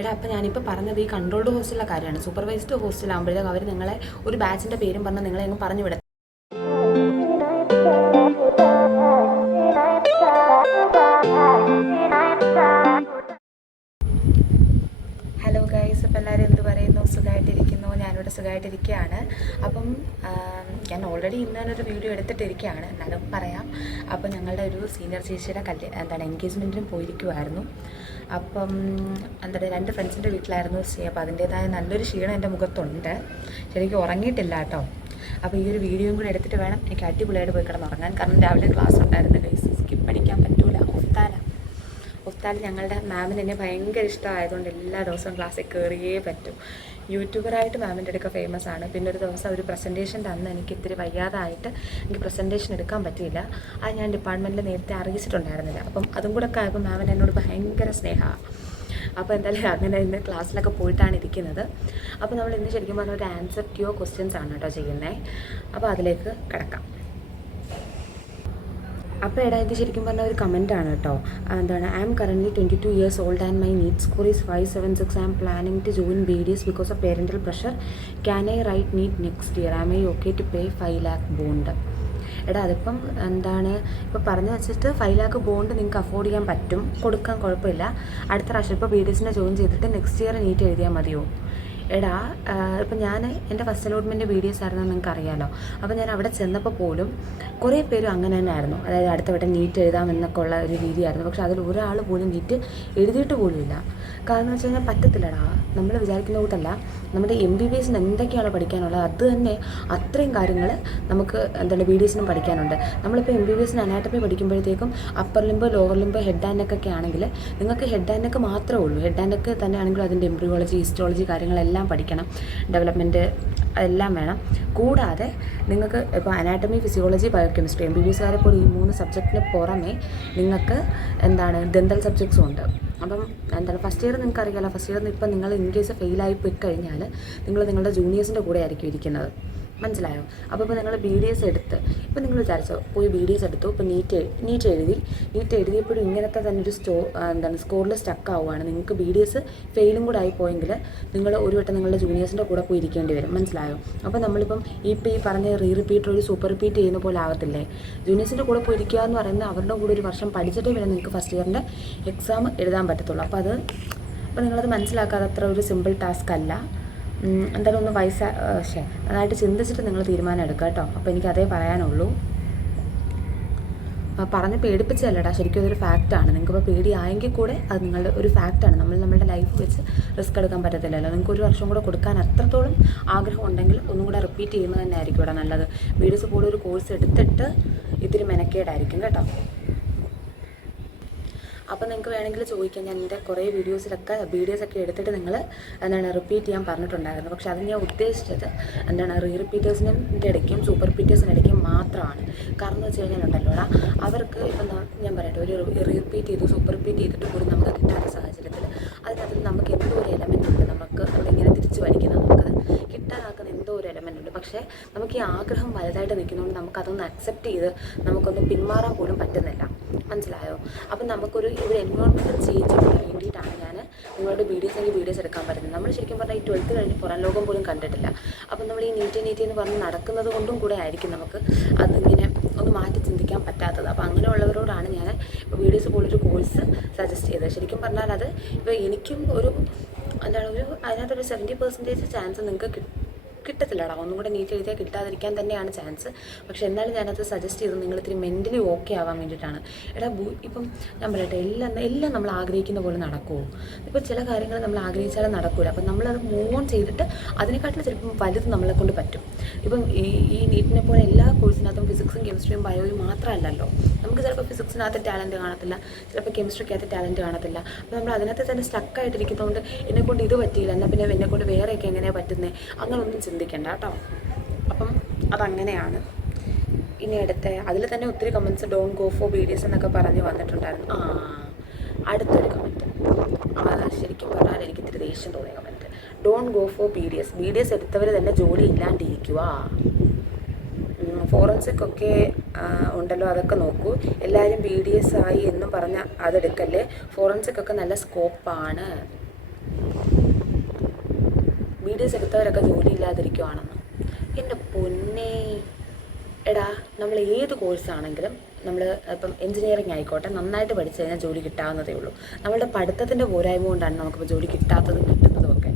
എടാ അപ്പോൾ ഞാനിപ്പോൾ പറഞ്ഞത് ഈ കൺട്രോൾഡ് ഹോസ്റ്റലിലെ കാര്യമാണ്. സൂപ്പർവൈസ്ഡ് ഹോസ്റ്റലാകുമ്പോഴത്തേക്ക് അവർ നിങ്ങളെ ഒരു ബാച്ചിൻ്റെ പേരും പറഞ്ഞ് നിങ്ങളെ അങ്ങ് പറഞ്ഞു വിടും. ഹലോ ഗൈസ്, അപ്പോൾ എല്ലാവരും എന്ത് പറയുന്നു? സുഖമായിട്ടിരിക്കുന്നു. ഞാനിവിടെ സുഖമായിട്ടിരിക്കുകയാണ്. അപ്പം ഞാൻ ഓൾറെഡി ഇന്നൊരു വീഡിയോ എടുത്തിട്ടിരിക്കുകയാണ്, എന്നാലും പറയാം. അപ്പോൾ ഞങ്ങളുടെ ഒരു സീനിയർ ചേച്ചിയുടെ എൻഗേജ്മെൻറ്റിനും പോയിരിക്കുമായിരുന്നു. അപ്പം 2 ഫ്രണ്ട്സിൻ്റെ വീട്ടിലായിരുന്നു സ്റ്റേ. അപ്പോൾ അതിൻ്റേതായ നല്ലൊരു ക്ഷീണം എൻ്റെ മുഖത്തുണ്ട്. ശരിക്കും ഉറങ്ങിയിട്ടില്ല കേട്ടോ. അപ്പോൾ ഈ ഒരു വീഡിയോയും കൂടെ എടുത്തിട്ട് വേണം എനിക്ക് അടിപൊളിയായിട്ട് പോയി കിടന്നുറങ്ങാൻ. കാരണം രാവിലെ ക്ലാസ് ഉണ്ടായിരുന്നു ഗൈസ്, സ്കിപ്പ് അടിക്കാൻ പറ്റൂല. ഉസ്താദ് ഞങ്ങളുടെ മാമിന് എന്നെ ഭയങ്കര ഇഷ്ടമായതുകൊണ്ട് എല്ലാ ദിവസവും ക്ലാസ്സിൽ കയറിയേ പറ്റും. യൂട്യൂബറായിട്ട് മാമിൻ്റെ അടുക്ക ഫേമസ് ആണ്. പിന്നെ ഒരു ദിവസം ഒരു പ്രസൻറ്റേഷൻ്റെ അന്ന് എനിക്ക് ഇത്തിരി വയ്യാതായിട്ട് എനിക്ക് പ്രസൻറ്റേഷൻ എടുക്കാൻ പറ്റിയില്ല. അത് ഞാൻ ഡിപ്പാർട്ട്മെൻറ്റിൽ നേരത്തെ അറിയിച്ചിട്ടുണ്ടായിരുന്നില്ല. അപ്പം അതും കൂടെ ഒക്കെ ആയപ്പോൾ മാമിന് എന്നോട് ഭയങ്കര സ്നേഹമാണ്. അപ്പോൾ എന്തായാലും അങ്ങനെ ഇന്ന് ക്ലാസ്സിലൊക്കെ പോയിട്ടാണ് ഇരിക്കുന്നത്. അപ്പോൾ നമ്മൾ ഇന്ന് ശരിക്കും പറഞ്ഞാൽ ഒരു ആൻസർ ക്യൂ ക്വസ്റ്റ്യൻസ് ആണ് കേട്ടോ ചെയ്യുന്നത്. അപ്പോൾ അതിലേക്ക് കിടക്കാം. അപ്പോൾ ഇത് ശരിക്കും പറഞ്ഞാൽ ഒരു കമൻറ്റാണ് കേട്ടോ. I am currently 22 years old and my NEET score is 576. I am planning to join BDS because of parental pressure. Can I write NEET next year? Am I okay to pay 5 lakh bond? അതിപ്പം ഇപ്പോൾ പറഞ്ഞു വെച്ചിട്ട് 5 lakh bond നിങ്ങൾക്ക് afford ചെയ്യാൻ പറ്റും, കൊടുക്കാൻ കുഴപ്പമില്ല. അടുത്ത പ്രാവശ്യം ഇപ്പോൾ BDSനെ ജോയിൻ ചെയ്തിട്ട് നെക്സ്റ്റ് ഇയർ NEET എഴുതിയാൽ മതിയോ? ഇപ്പം ഞാൻ എൻ്റെ ഫസ്റ്റ് അലോട്ട്മെൻറ്റ് BDS ആയിരുന്നു, നിങ്ങൾക്ക് അറിയാമല്ലോ. അപ്പോൾ ഞാൻ അവിടെ ചെന്നപ്പോൾ പോലും കുറേ പേരും അങ്ങനെ തന്നെ ആയിരുന്നു. അതായത് അടുത്ത വട്ടം NEET എഴുതാമെന്നൊക്കെ ഉള്ള ഒരു രീതിയായിരുന്നു. പക്ഷെ അതിൽ ഒരാൾ പോലും NEET എഴുതിയിട്ട് പോലും ഇല്ല. കാരണം എന്ന് വെച്ച് കഴിഞ്ഞാൽ പറ്റത്തില്ലടാ. നമ്മൾ വിചാരിക്കുന്ന കൂട്ടല്ല, നമ്മുടെ MBBSന് എന്തൊക്കെയാണ് പഠിക്കാനുള്ളത് അത് തന്നെ അത്രയും കാര്യങ്ങൾ നമുക്ക് BDSനും പഠിക്കാനുണ്ട്. നമ്മളിപ്പോൾ MBBSന് അനാട്ടമി പഠിക്കുമ്പോഴത്തേക്കും upper limb, lower limb, head and neck ഒക്കെ ആണെങ്കിൽ നിങ്ങൾക്ക് ഹെഡ് ആൻഡ് നെക്ക് മാത്രമേ ഉള്ളൂ. ഹെഡ് ആൻഡ് നെക്ക് തന്നെ ആണെങ്കിലും അതിൻ്റെ എംബ്രിയോളജി, ഹിസ്റ്റോളജി കാര്യങ്ങളെല്ലാം പഠിക്കണം, ഡെവലപ്മെൻറ്റ് എല്ലാം വേണം. കൂടാതെ നിങ്ങൾക്ക് ഇപ്പോൾ അനാട്ടമി, ഫിസിയോളജി, ബയോകെമിസ്ട്രി, MBBSകാരെ പോലെ ഈ 3 സബ്ജക്റ്റിന് പുറമെ നിങ്ങൾക്ക് ഡെൻ്റൽ സബ്ജക്ട്സും ഉണ്ട്. അപ്പം ഫസ്റ്റ് ഇയർ നിങ്ങൾക്ക് അറിയാമല്ലോ. ഫസ്റ്റ് ഇയറിൽ ഇപ്പം നിങ്ങൾ ഇൻ കേസ് ഫെയിലായി പോയി കഴിഞ്ഞാൽ നിങ്ങൾ നിങ്ങളുടെ ജൂനിയേഴ്സിൻ്റെ കൂടെ ആയിരിക്കും ഇരിക്കുന്നത്. മനസ്സിലായോ? അപ്പോൾ ഇപ്പോൾ നിങ്ങൾ BDS എടുത്ത് ഇപ്പോൾ നിങ്ങൾ വിചാരിച്ചോ പോയി BDS എടുത്തു, ഇപ്പോൾ നീറ്റ് എഴുതിയപ്പോഴും ഇങ്ങനത്തെ തന്നെ ഒരു സ്കോറിൽ സ്റ്റക്ക് ആവുകയാണ്. നിങ്ങൾക്ക് BDS ഫെയിലും കൂടെ ആയിപ്പോയെങ്കിൽ നിങ്ങൾ ഒരു വട്ടം നിങ്ങളുടെ ജൂനിയേഴ്സിൻ്റെ കൂടെ പോയി ഇരിക്കേണ്ടി വരും. മനസ്സിലായോ? അപ്പോൾ നമ്മളിപ്പം ഇപ്പോൾ ഈ പറഞ്ഞ റിപ്പീറ്റർ ഒരു സൂപ്പർ റിപ്പീറ്റ് ചെയ്യുന്ന പോലെ ആവത്തില്ലേ? ജൂനിയേഴ്സിൻ്റെ കൂടെ പോയി ഇരിക്കുക എന്ന് പറയുന്നത് അവരുടെ കൂടെ ഒരു വർഷം പഠിച്ചിട്ടേ വരെ നിങ്ങൾക്ക് ഫസ്റ്റ് ഇയറിൻ്റെ എക്സാം എഴുതാൻ പറ്റത്തുള്ളൂ. അപ്പോൾ നിങ്ങളത് മനസ്സിലാക്കാതെ അത്ര ഒരു സിമ്പിൾ ടാസ്ക് അല്ല. എന്തായാലും ഒന്ന് നന്നായിട്ട് ചിന്തിച്ചിട്ട് നിങ്ങൾ തീരുമാനം എടുക്കുക കേട്ടോ. അപ്പോൾ എനിക്ക് അതേ പറയാനുള്ളൂ. പറഞ്ഞ് പേടിപ്പിച്ചല്ലടാ, ശരിക്കും അതൊരു ഫാക്റ്റാണ്. നിങ്ങൾക്കിപ്പോൾ പേടിയായെങ്കിൽ കൂടെ അത് നിങ്ങളുടെ ഒരു ഫാക്റ്റാണ്. നമ്മളുടെ ലൈഫ് വെച്ച് റിസ്ക് എടുക്കാൻ പറ്റത്തില്ലല്ലോ. നിങ്ങൾക്ക് ഒരു വർഷം കൂടെ കൊടുക്കാൻ അത്രത്തോളം ആഗ്രഹം ഉണ്ടെങ്കിൽ ഒന്നും കൂടെ റിപ്പീറ്റ് ചെയ്യുന്നത് തന്നെ ആയിരിക്കും ഇവിടെ നല്ലത്. BDS പോലെ ഒരു കോഴ്സ് എടുത്തിട്ട് ഇത്തിരി മെനക്കേടായിരിക്കും കേട്ടോ. അപ്പോൾ നിങ്ങൾക്ക് വേണമെങ്കിൽ ചോദിക്കാം. ഞാൻ എൻ്റെ കുറേ വീഡിയോസിലൊക്കെ BDS ഒക്കെ എടുത്തിട്ട് നിങ്ങൾ റിപ്പീറ്റ് ചെയ്യാൻ പറഞ്ഞിട്ടുണ്ടായിരുന്നു. പക്ഷേ അത് ഞാൻ ഉദ്ദേശിച്ചത് റിപ്പീറ്റേഴ്സിൻ്റെ ഇടയ്ക്കും സൂപ്പർ റിപ്പീറ്റേഴ്സിൻ്റെ ഇടയ്ക്കും മാത്രമാണ്. കാരണം എന്ന് വെച്ച് കഴിഞ്ഞാലുണ്ടല്ലോടാ, അവർക്ക് ഇപ്പം ഞാൻ പറയട്ടെ, ഒരു റിപ്പീറ്റ് ചെയ്തു സൂപ്പർ റിപ്പീറ്റ് ചെയ്തിട്ട് കൂടി നമുക്ക് കിട്ടാത്ത സാഹചര്യത്തിൽ അതിനകത്ത് നമുക്ക് എന്തോ ഒരു എലമെൻ്റ് ഉണ്ട്. നമ്മളിങ്ങനെ തിരിച്ചു വലിക്കുന്നത് നമുക്കത് കിട്ടാനാക്കുന്ന എന്തോ ഒരു എലമെൻ്റ് ഉണ്ട്. പക്ഷേ നമുക്ക് ഈ ആഗ്രഹം വലുതായിട്ട് നിൽക്കുന്നതുകൊണ്ട് നമുക്കതൊന്ന് അക്സെപ്റ്റ് ചെയ്ത് നമുക്കൊന്ന് പിന്മാറാൻ പോലും പറ്റുന്നില്ല. മനസ്സിലായോ? അപ്പം നമുക്കൊരു എൻവയോൺമെൻറ്റൽ ചേഞ്ചിന് വേണ്ടിയിട്ടാണ് ഞാൻ നിങ്ങളോട് BDS എടുക്കാൻ പറ്റുന്നത്. നമ്മൾ ശരിക്കും പറഞ്ഞാൽ ഈ 12th കഴിഞ്ഞ് പുറം ലോകം പോലും കണ്ടിട്ടില്ല. അപ്പം നമ്മൾ ഈ നീറ്റ് എന്ന് പറഞ്ഞ് നടക്കുന്നത് കൊണ്ടും കൂടെ ആയിരിക്കും നമുക്ക് അതിങ്ങനെ ഒന്ന് മാറ്റി ചിന്തിക്കാൻ പറ്റാത്തത്. അപ്പോൾ അങ്ങനെയുള്ളവരോടാണ് ഞാൻ ഇപ്പോൾ BDS പോലൊരു കോഴ്സ് സജസ്റ്റ് ചെയ്തത്. ശരിക്കും പറഞ്ഞാൽ അത് ഇപ്പോൾ എനിക്കും അതിനകത്തൊരു 70% ചാൻസ് നിങ്ങൾക്ക് കിട്ടത്തില്ലടാ. ഒന്നും കൂടെ നീറ്റ് എഴുതിയാൽ കിട്ടാതിരിക്കാൻ തന്നെയാണ് ചാൻസ്. പക്ഷേ എന്നാലും ഞാനത് സജസ്റ്റ് ചെയ്തത് നിങ്ങൾ ഇത്തിരി മെൻ്റലി ഓക്കെ ആവാൻ വേണ്ടിയിട്ടാണ്. ഇപ്പം ഞാൻ പറയട്ടെ, എല്ലാം നമ്മൾ ആഗ്രഹിക്കുന്ന പോലെ നടക്കുമോ? ഇപ്പോൾ ചില കാര്യങ്ങൾ നമ്മൾ ആഗ്രഹിച്ചാലും നടക്കില്ല. അപ്പം നമ്മളത് മൂവ് ഓൺ ചെയ്തിട്ട് അതിനെക്കാട്ടിലും ചിലപ്പം വലുത് നമ്മളെ കൊണ്ട് പറ്റും. ഇപ്പം ഈ നീറ്റിനെ പോലെ എല്ലാ കോഴ്സിനകത്തും ഫിസിക്സും കെമിസ്ട്രിയും ബയോയും മാത്രമല്ലല്ലോ. നമുക്ക് ചിലപ്പോൾ ഫിസിക്സിനകത്ത് ടാലൻറ്റ് കാണത്തില്ല, ചിലപ്പോൾ കെമിസ്ട്രിക്കകത്ത് ടാലൻറ്റ് കാണത്തില്ല. അപ്പോൾ നമ്മൾ അതിനകത്ത് തന്നെ സ്റ്റക്കായിട്ടിരിക്കുന്നതുകൊണ്ട് എന്നെക്കൊണ്ട് ഇത് പറ്റിയില്ല, എന്നാൽ പിന്നെ എന്നെക്കൊണ്ട് വേറെയൊക്കെ എങ്ങനെയാണ് പറ്റുന്നത്, അങ്ങനൊന്നും ചിന്തിക്കണ്ട കേട്ടോ. അപ്പം അതങ്ങനെയാണ്. ഇനി അതിൽ തന്നെ ഒത്തിരി comments don't go for BDS എന്നൊക്കെ പറഞ്ഞ് വന്നിട്ടുണ്ടായിരുന്നു. അടുത്തൊരു കമൻറ്റ് ശരിക്കും പറഞ്ഞാൽ എനിക്ക് ഇത്തിരി ദേഷ്യം തോന്നിയ comment. Don't go for BDS എടുത്തവർ തന്നെ ജോലി ഇല്ലാണ്ടിരിക്കുക. ഫോറൻസിക് ഒക്കെ ഉണ്ടല്ലോ, അതൊക്കെ നോക്കൂ. എല്ലാവരും BDS ആയി എന്നും പറഞ്ഞാൽ അതെടുക്കല്ലേ. ഫോറൻസിക് ഒക്കെ നല്ല സ്കോപ്പാണ്. വീഡിയോസ് എടുത്തവരൊക്കെ ജോലി ഇല്ലാതിരിക്കുവാണെന്ന്. എൻ്റെ പൊന്നേ, എടാ, നമ്മൾ ഏത് കോഴ്സാണെങ്കിലും നമ്മൾ ഇപ്പം എഞ്ചിനീയറിംഗ് ആയിക്കോട്ടെ, നന്നായിട്ട് പഠിച്ചു കഴിഞ്ഞാൽ ജോലി കിട്ടാവുന്നതേ ഉള്ളൂ. നമ്മളുടെ പഠിത്തത്തിൻ്റെ പോരായ്മ കൊണ്ടാണ് നമുക്കിപ്പോൾ ജോലി കിട്ടാത്തതും കിട്ടുന്നതും ഒക്കെ.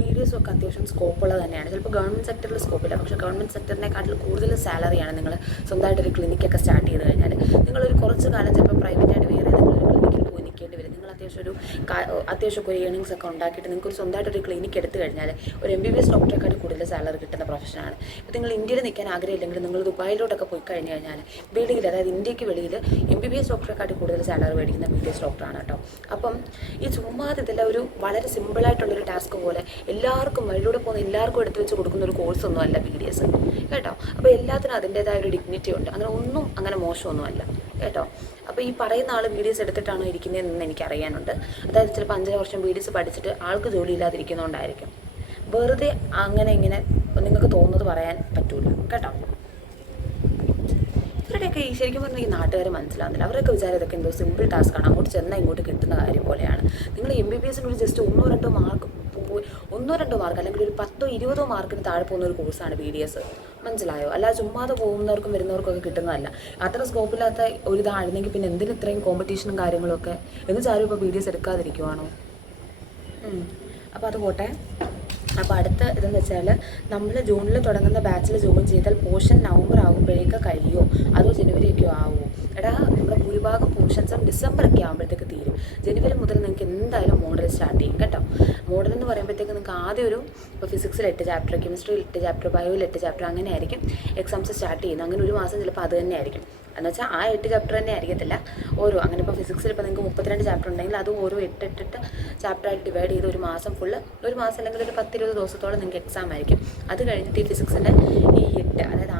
വീഡിയോസും ഒക്കെ അത്യാവശ്യം സ്കോപ്പുള്ളത് തന്നെയാണ്. ചിലപ്പോൾ ഗവൺമെൻറ് സെക്ടറിൽ സ്കോപ്പില്ല, പക്ഷേ ഗവൺമെൻറ് സെക്ടറിനെക്കാട്ടിൽ കൂടുതൽ സാലറിയാണ് നിങ്ങൾ സ്വന്തമായിട്ടൊരു ക്ലിനിക്കൊക്കെ സ്റ്റാർട്ട് ചെയ്ത് കഴിഞ്ഞാൽ. നിങ്ങളൊരു കുറച്ച് കാലം ചിലപ്പോൾ പ്രൈവറ്റായിട്ട് വേറെ ഏതെങ്കിലും ഒരു ക്ലിനിക്കിൽ പോയി നിൽക്കേണ്ടി വരും. നിങ്ങൾ അത്യാവശ്യം ഒരു ഏണിങ്സ് ഒക്കെ ഉണ്ടാക്കിയിട്ട് നിങ്ങൾക്ക് ഒരു സ്വന്തമായിട്ടൊരു ക്ലിനിക്ക് എടുത്തു കഴിഞ്ഞാൽ ഒരു MBBS ഡോക്ടറെക്കാട്ടി കൂടുതൽ സാലറി കിട്ടുന്ന പ്രൊഫഷനാണ്. ഇപ്പോൾ നിങ്ങൾ ഇന്ത്യയിൽ നിൽക്കാൻ ആഗ്രഹമില്ലെങ്കിൽ നിങ്ങൾ ദുബായിലോട്ടൊക്കെ പോയി കഴിഞ്ഞ് കഴിഞ്ഞാൽ വെളിയിൽ, അതായത് ഇന്ത്യക്ക് വെളിയിൽ MBBS ഡോക്ടറെക്കാട്ടി കൂടുതൽ സാലറി മേടിക്കുന്ന MBBS ഡോക്ടറാണ് കേട്ടോ. അപ്പം ഈ ചുമ്മാതെ ഇതെല്ലാം ഒരു വളരെ സിമ്പിളായിട്ടുള്ളൊരു ടാസ്ക് പോലെ എല്ലാവർക്കും വഴിയിലൂടെ പോകുന്ന എല്ലാവർക്കും എടുത്ത് വെച്ച് കൊടുക്കുന്ന ഒരു കോഴ്സൊന്നും അല്ല BDS കേട്ടോ. അപ്പോൾ എല്ലാത്തിനും അതിൻ്റേതായ ഒരു ഡിഗ്നിറ്റി ഉണ്ട്. അങ്ങനെ മോശമൊന്നുമല്ല കേട്ടോ. അപ്പോൾ ഈ പറയുന്ന ആൾ BDS എടുത്തിട്ടാണോ ഇരിക്കുന്നതെന്ന് എനിക്കറിയാനുണ്ട്. അതായത് ചിലപ്പോൾ 5 വർഷം BDS പഠിച്ചിട്ട് ആൾക്ക് ജോലി ഇല്ലാതിരിക്കുന്നതുകൊണ്ടായിരിക്കും. വെറുതെ ഇങ്ങനെ നിങ്ങൾക്ക് തോന്നുന്നത് പറയാൻ പറ്റൂല കേട്ടോ. ഇവരുടെയൊക്കെ ഈ ശരിക്കും പറഞ്ഞാൽ ഈ നാട്ടുകാർ മനസ്സിലാവുന്നില്ല. അവരൊക്കെ വിചാരം ഇതൊക്കെ എന്തോ സിമ്പിൾ ടാസ്ക്കാണ്, അങ്ങോട്ട് ചെന്നാൽ ഇങ്ങോട്ട് കിട്ടുന്ന കാര്യം പോലെയാണ്. നിങ്ങൾ MBBSന് ഒരു ജസ്റ്റ് 1-2 മാർക്ക് അല്ലെങ്കിൽ ഒരു 10-20 മാർക്കിന് താഴെ പോകുന്ന ഒരു കോഴ്സാണ് BDS. മനസ്സിലായോ? അല്ലാതെ ചുമ്മാതെ പോകുന്നവർക്കും വരുന്നവർക്കൊക്കെ കിട്ടുന്നതല്ല. അത്ര സ്കോപ്പില്ലാത്ത ഒരു ഇതായിരുന്നെങ്കിൽ പിന്നെ എന്തിന് ഇത്രയും കോമ്പറ്റീഷനും കാര്യങ്ങളൊക്കെ എന്ന് ചാരും ഇപ്പോൾ BDS എടുക്കാതിരിക്കുവാണോ? അപ്പോൾ അത് പോട്ടെ. അപ്പോൾ അടുത്ത ഇതെന്ന് വെച്ചാൽ നമ്മൾ ജൂണിൽ തുടങ്ങുന്ന ബാച്ചിൽ ജോയിൻ ചെയ്താൽ പോർഷൻ നവംബർ ആകുമ്പോഴേക്ക് കഴിയുമോ അതോ ജനുവരിയൊക്കെ ആവുമോ? എടാ, നമ്മുടെ ഭൂരിഭാഗം പോർഷൻസും ഡിസംബറൊക്കെ ആകുമ്പോഴത്തേക്ക് തീരും. ജനുവരി മുതൽ നിങ്ങൾക്ക് എന്തായാലും മോഡൽ സ്റ്റാർട്ട് ചെയ്യും കേട്ടോ. മോഡൽ എന്ന് പറയുമ്പോഴത്തേക്ക് നിങ്ങൾക്ക് ആദ്യം ഇപ്പോൾ ഫിസിക്സിൽ 8 ചാപ്റ്റർ, കെമിസ്ട്രിയിൽ 8 ചാപ്റ്റർ, ബയോയിൽ 8 ചാപ്റ്റർ, അങ്ങനെ ആയിരിക്കും എക്സാംസ് സ്റ്റാർട്ട് ചെയ്യുന്നത്. അങ്ങനെ ഒരു മാസം ചിലപ്പോൾ അത് തന്നെ ആയിരിക്കും. എന്ന് വെച്ചാൽ ആ 8 ചാപ്റ്റർ തന്നെ ആയിരിക്കത്തില്ല, ഓരോ അങ്ങനെ ഇപ്പോൾ ഫിസിക്സിൽ ഇപ്പോൾ നിങ്ങൾക്ക് 32 ചാപ്റ്റർ ഉണ്ടെങ്കിൽ അത് ഓരോ 8 ചാപ്റ്ററായിട്ട് ഡിവൈഡ് ചെയ്ത് ഒരു മാസം അല്ലെങ്കിൽ ഒരു 10-20 ദിവസത്തോളം നിങ്ങൾക്ക് എക്സാം ആയിരിക്കും. അത് കഴിഞ്ഞിട്ട് ഈ ഫിസിക്സിൻ്റെ ഈ 8, അതായത്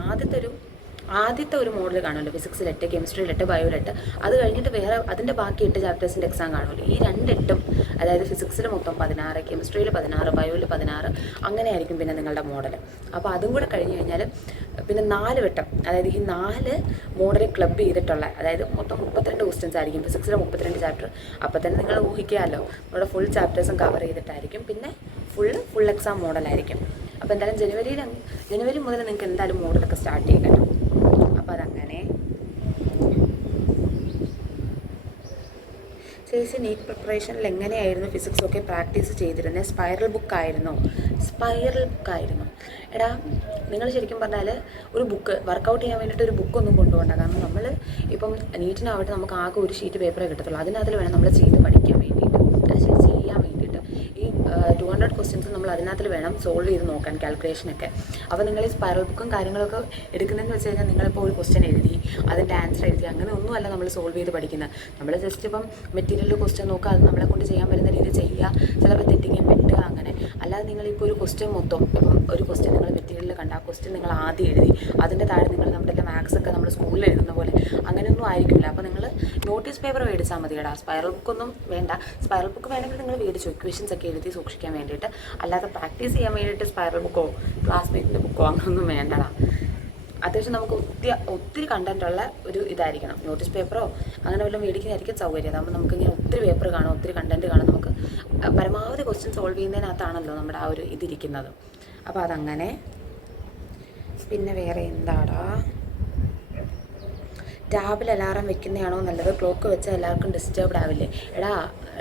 ആദ്യത്തെ ഒരു മോഡൽ കാണുമല്ലോ, ഫിസിക്സിൽ 8, കെമിസ്ട്രിയിൽ 8, ബയോയിൽ 8. അത് കഴിഞ്ഞിട്ട് വേറെ അതിൻ്റെ ബാക്കി 8 ചാപ്റ്റേഴ്സിൻ്റെ എക്സാം കാണുമല്ലോ. ഈ 2 അതായത് ഫിസിക്സിൽ മൊത്തം 16, കെമിസ്ട്രിയിൽ 16, ബയോയിൽ 16, അങ്ങനെ ആയിരിക്കും പിന്നെ നിങ്ങളുടെ മോഡൽ. അപ്പോൾ അതും കൂടെ കഴിഞ്ഞ് കഴിഞ്ഞാൽ പിന്നെ 4 വട്ടം, അതായത് ഈ 4 മോഡൽ ക്ലബ് ചെയ്തിട്ടുള്ള, അതായത് മൊത്തം 32 ക്വസ്റ്റ്യൻസ് ആയിരിക്കും ഫിസിക്സിലെ 32 ചാപ്റ്റർ. അപ്പോൾ തന്നെ നിങ്ങൾ ഊഹിക്കാമല്ലോ, നമ്മുടെ ഫുൾ ചാപ്റ്റേഴ്സും കവർ ചെയ്തിട്ടായിരിക്കും. പിന്നെ ഫുൾ എക്സാം മോഡലായിരിക്കും. അപ്പോൾ എന്തായാലും ജനുവരി മുതൽ നിങ്ങൾക്ക് എന്തായാലും മോഡലൊക്കെ സ്റ്റാർട്ട് ചെയ്യും കേട്ടോ. അപ്പോൾ അതങ്ങനെ. ചേച്ചി നീറ്റ് പ്രിപ്പറേഷനിൽ എങ്ങനെയായിരുന്നു ഫിസിക്സൊക്കെ പ്രാക്ടീസ് ചെയ്തിരുന്നത്? സ്പൈറൽ ബുക്കായിരുന്നു. എടാ, നിങ്ങൾ ശരിക്കും പറഞ്ഞാൽ ഒരു ബുക്ക് വർക്കൗട്ട് ചെയ്യാൻ വേണ്ടിയിട്ട് ഒരു ബുക്കൊന്നും കൊണ്ടുപോകണ്ട. കാരണം നമ്മൾ ഇപ്പം നീറ്റിനാവട്ടെ നമുക്ക് ആകെ ഒരു ഷീറ്റ് പേപ്പറേ കിട്ടത്തുള്ളൂ. അതിനകത്ത് വേണം നമ്മൾ ചെയ്ത് പഠിക്കാൻ വേണ്ടിയിട്ട്, ചെയ്യാൻ വേണ്ടിയിട്ട്. ഈ 200 ക്വസ്റ്റ്യൻസ് നമ്മൾ അതിനകത്ത് വേണം സോൾവ് ചെയ്ത് നോക്കാൻ, കാൽക്കുലേഷനൊക്കെ. അപ്പോൾ നിങ്ങൾ ഈ സ്പൈറൽ ബുക്കും കാര്യങ്ങളൊക്കെ എടുക്കുന്നതെന്ന് വെച്ച് കഴിഞ്ഞാൽ നിങ്ങളിപ്പോൾ ഒരു ക്വസ്റ്റ്യൻ എഴുതി അതിൻ്റെ ആൻസർ എഴുതി അങ്ങനെ ഒന്നുമല്ല നമ്മൾ സോൾവ് ചെയ്ത് പഠിക്കുന്നത്. നമ്മൾ ജസ്റ്റ് ഇപ്പം മെറ്റീരിയൽ ക്വസ്റ്റ്യൻ നോക്കുക, അത് നമ്മളെ കൊണ്ട് ചെയ്യാൻ പറ്റുന്ന രീതിയിൽ ചെയ്യുക, ചിലപ്പോൾ തെറ്റിക്കാൻ പറ്റുക, അങ്ങനെ. അല്ലാതെ നിങ്ങളിപ്പോൾ ഒരു ക്വസ്റ്റ്യൻ മൊത്തം ഇപ്പം ഒരു ക്വസ്റ്റ്യൻ നിങ്ങൾ മെറ്റീരിയലിൽ കണ്ട ആ ക്വസ്റ്റ്യൻ നിങ്ങൾ ആദ്യം എഴുതി അതിൻ്റെ താഴെ നിങ്ങൾ നമ്മുടെ മാത്സ് ഒക്കെ നമ്മൾ സ്കൂളിൽ എഴുതുന്ന പോലെ അങ്ങനെയൊന്നും ആയിരിക്കില്ല. അപ്പോൾ നിങ്ങൾ നോട്ടീസ് പേപ്പർ മേടിച്ചാൽ മതി കേട്ടോ. സ്പൈറൽ ബുക്കൊന്നും വേണ്ട. സ്പൈറൽ ബുക്ക് വേണമെങ്കിൽ നിങ്ങൾ മേടിച്ചു ഇക്വേഷൻസ് ഒക്കെ എഴുതി സൂക്ഷിക്കാൻ വേണ്ടിയിട്ട്. അല്ലാതെ പ്രാക്ടീസ് ചെയ്യാൻ വേണ്ടിയിട്ട് സ്പൈറൽ ബുക്കോ ക്ലാസ്മേറ്റിൻ്റെ ബുക്കോ അങ്ങനെയൊന്നും വേണ്ടടാ. അത്യാവശ്യം നമുക്ക് ഒത്തിരി കണ്ടൻറ്റുള്ള ഒരു ഇതായിരിക്കണം. നോട്ടീസ് പേപ്പറോ അങ്ങനെ വല്ലതും മേടിക്കുന്നതായിരിക്കും സൗകര്യം. അതാകുമ്പോൾ നമുക്കിങ്ങനെ ഒത്തിരി പേപ്പർ കാണും, ഒത്തിരി കണ്ടൻറ്റ് കാണും. നമുക്ക് പരമാവധി ക്വസ്റ്റ്യൻ സോൾവ് ചെയ്യുന്നതിനകത്താണല്ലോ നമ്മുടെ ആ ഒരു ഇതിരിക്കുന്നത്. അപ്പോൾ അതങ്ങനെ. പിന്നെ വേറെ എന്താടാ, ടാബിൽ അലാറം വെക്കുന്നതാണോ നല്ലത്? ക്ലോക്ക് വെച്ചാൽ എല്ലാവർക്കും ഡിസ്റ്റർബ്ഡ് ആവില്ലേ? എടാ,